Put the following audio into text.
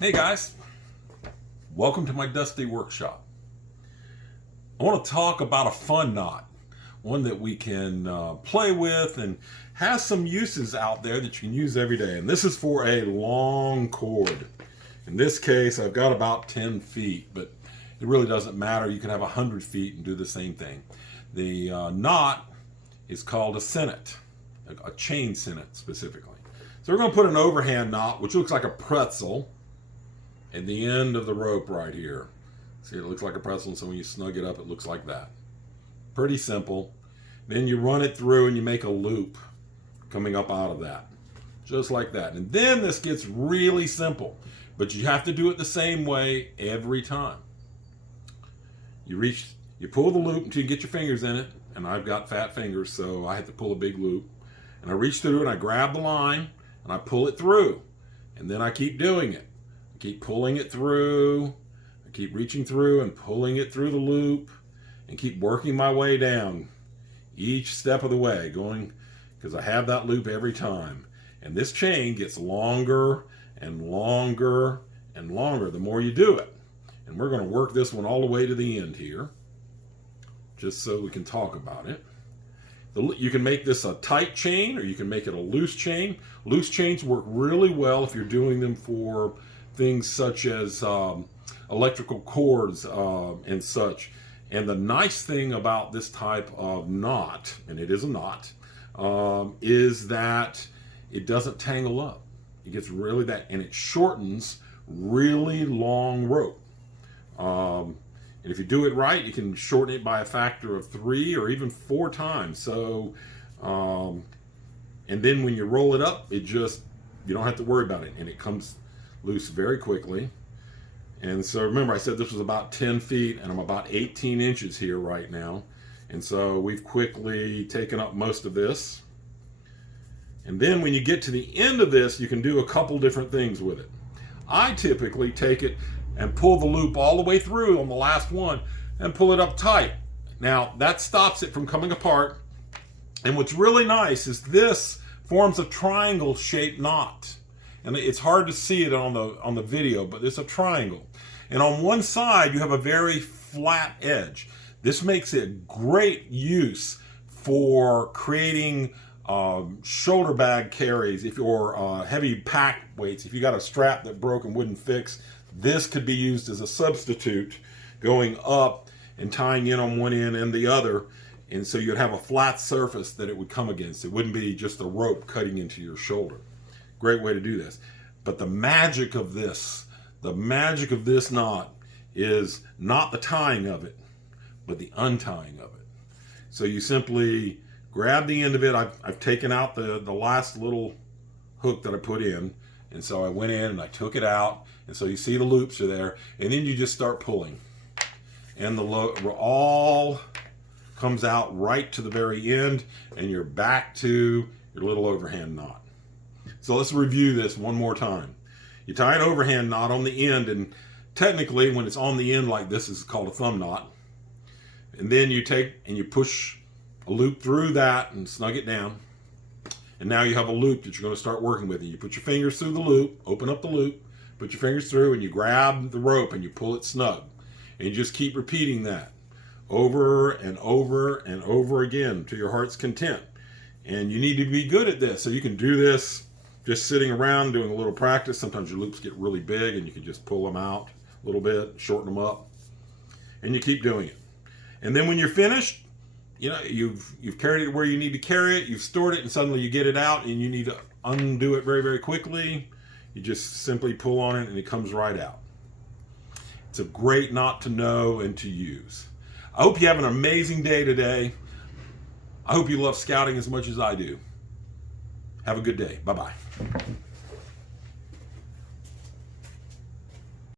Hey guys, welcome to my dusty workshop. I want to talk about a fun knot, one that we can play with and has some uses out there that you can use every day. And this is for a long cord. In this case, I've got about 10 feet, but it really doesn't matter. You can have 100 feet and do the same thing. The knot is called a sinnet, a chain sinnet specifically. So we're going to put an overhand knot, which looks like a pretzel, at the end of the rope right here. See, it looks like a pretzel, and so when you snug it up, it looks like that. Pretty simple. Then you run it through and you make a loop coming up out of that. Just like that. And then this gets really simple, but you have to do it the same way every time. You pull the loop until you get your fingers in it, and I've got fat fingers, so I have to pull a big loop. And I reach through and I grab the line and I pull it through. And then I keep doing it. Keep pulling it through. I keep reaching through and pulling it through the loop and keep working my way down each step of the way, going because I have that loop every time. And this chain gets longer and longer and longer the more you do it. And we're going to work this one all the way to the end here, just so we can talk about it. You can make this a tight chain or you can make it a loose chain. Loose chains work really well if you're doing them for things such as electrical cords and such. And the nice thing about this type of knot, and it is a knot, is that it doesn't tangle up. It gets really and it shortens really long rope. And if you do it right, you can shorten it by a factor of 3 or even 4 times. So, and then when you roll it up, you don't have to worry about it, and it comes loose very quickly. And so remember, I said this was about 10 feet, and I'm about 18 inches here right now. And so we've quickly taken up most of this. And then when you get to the end of this, you can do a couple different things with it. I typically take it and pull the loop all the way through on the last one and pull it up tight. Now that stops it from coming apart. And what's really nice is this forms a triangle shaped knot. And it's hard to see it on the video, but it's a triangle. And on one side, you have a very flat edge. This makes it great use for creating shoulder bag carries, or heavy pack weights. If you got a strap that broke and wouldn't fix, this could be used as a substitute, going up and tying in on one end and the other. And so you'd have a flat surface that it would come against. It wouldn't be just a rope cutting into your shoulder. Great way to do this. But the magic of this knot is not the tying of it, but the untying of it. So you simply grab the end of it. I've taken out the last little hook that I put in. And so I went in and I took it out. And so you see the loops are there. And then you just start pulling. And the all comes out right to the very end. And you're back to your little overhand knot. So let's review this one more time. You tie an overhand knot on the end, and technically when it's on the end like this, it's called a thumb knot. And then you take and you push a loop through that and snug it down. And now you have a loop that you're going to start working with. And you put your fingers through the loop, open up the loop, put your fingers through, and you grab the rope and you pull it snug. And you just keep repeating that over and over and over again to your heart's content. And you need to be good at this. So you can do this just sitting around doing a little practice. Sometimes your loops get really big and you can just pull them out a little bit, shorten them up, and you keep doing it. And then when you're finished, you've carried it where you need to carry it, you've stored it, and suddenly you get it out and you need to undo it very, very quickly. You just simply pull on it and it comes right out. It's a great knot to know and to use. I hope you have an amazing day today. I hope you love scouting as much as I do. Have a good day. Bye-bye.